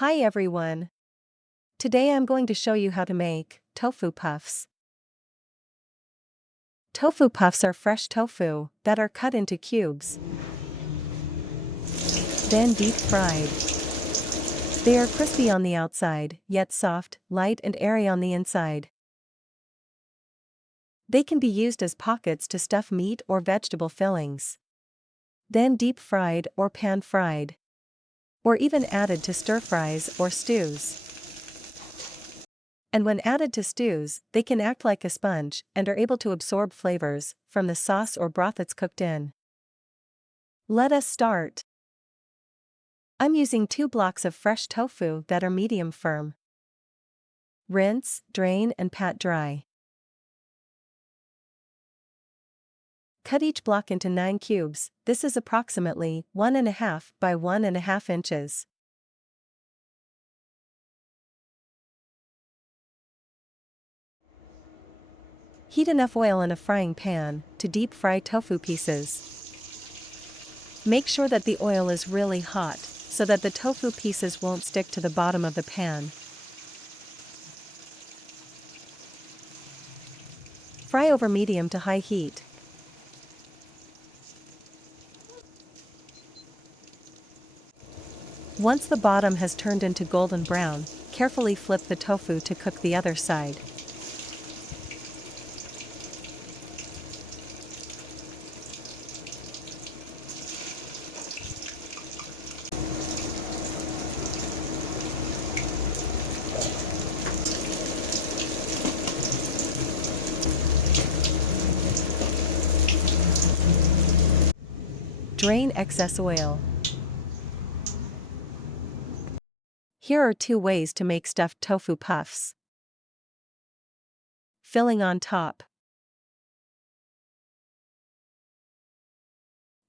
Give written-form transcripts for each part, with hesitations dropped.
Hi everyone. Today I'm going to show you how to make tofu puffs. Tofu puffs are fresh tofu that are cut into cubes, then deep fried. They are crispy on the outside, yet soft, light and airy on the inside. They can be used as pockets to stuff meat or vegetable fillings. Then deep fried or pan fried. Or even added to stir fries or stews. And when added to stews, they can act like a sponge and are able to absorb flavors from the sauce or broth it's cooked in. Let us start. I'm using 2 blocks of fresh tofu that are medium firm. Rinse, drain and pat dry. Cut each block into 9 cubes. This is approximately 1.5 by 1.5 inches. Heat enough oil in a frying pan to deep fry tofu pieces. Make sure that the oil is really hot so that the tofu pieces won't stick to the bottom of the pan. Fry over medium to high heat. Once the bottom has turned into golden brown, carefully flip the tofu to cook the other side. Drain excess oil. Here are 2 ways to make stuffed tofu puffs. Filling on top.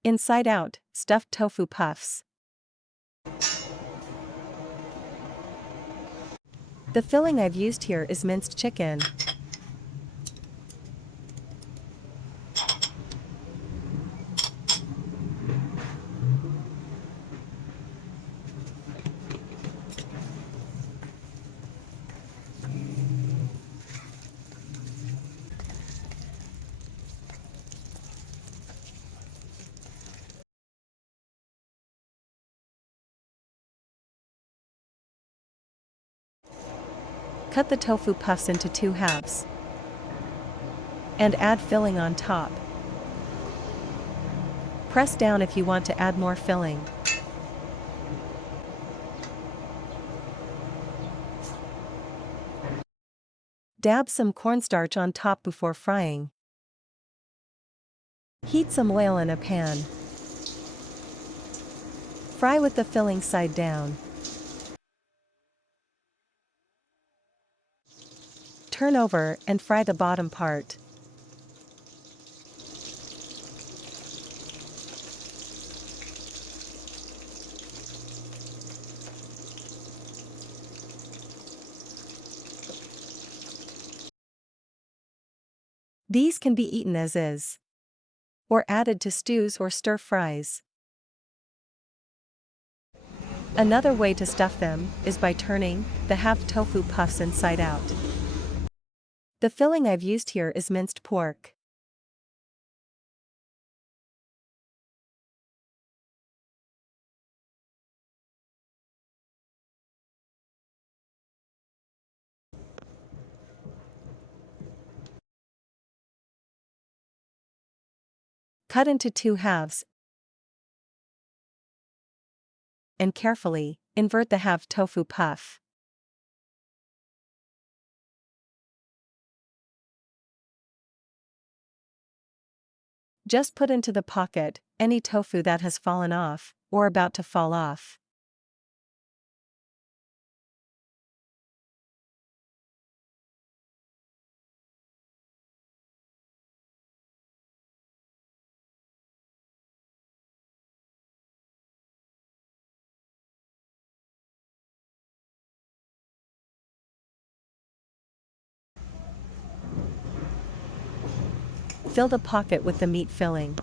Inside out, stuffed tofu puffs. The filling I've used here is minced chicken. Cut the tofu puffs into 2 halves. And add filling on top. Press down if you want to add more filling. Dab some cornstarch on top before frying. Heat some oil in a pan. Fry with the filling side down. Turn over and fry the bottom part. These can be eaten as is, or added to stews or stir fries. Another way to stuff them is by turning the half tofu puffs inside out. The filling I've used here is minced pork. Cut into 2 halves and carefully invert the half tofu puff. Just put into the pocket any tofu that has fallen off or about to fall off. Fill the pocket with the meat filling.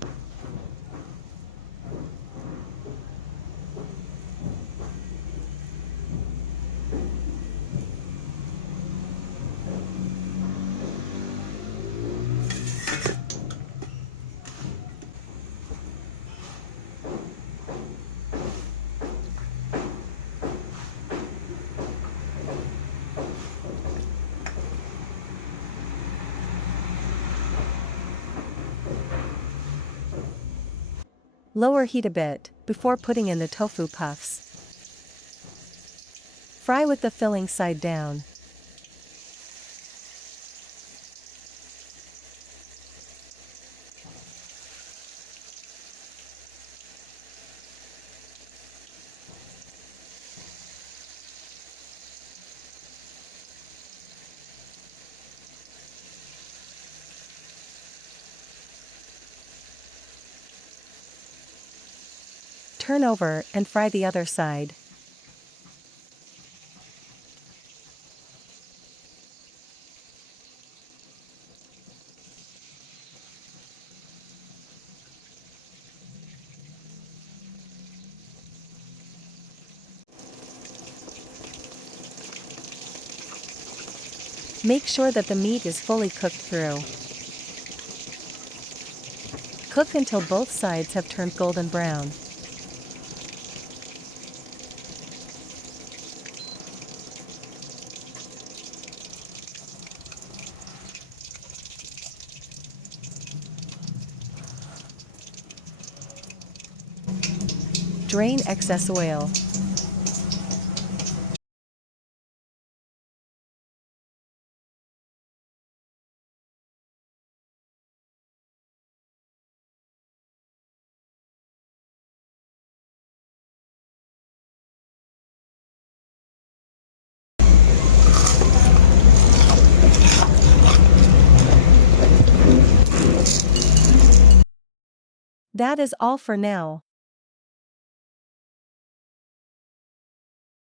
Lower heat a bit before putting in the tofu puffs. Fry with the filling side down. Turn over and fry the other side. Make sure that the meat is fully cooked through. Cook until both sides have turned golden brown. Drain excess oil. That is all for now.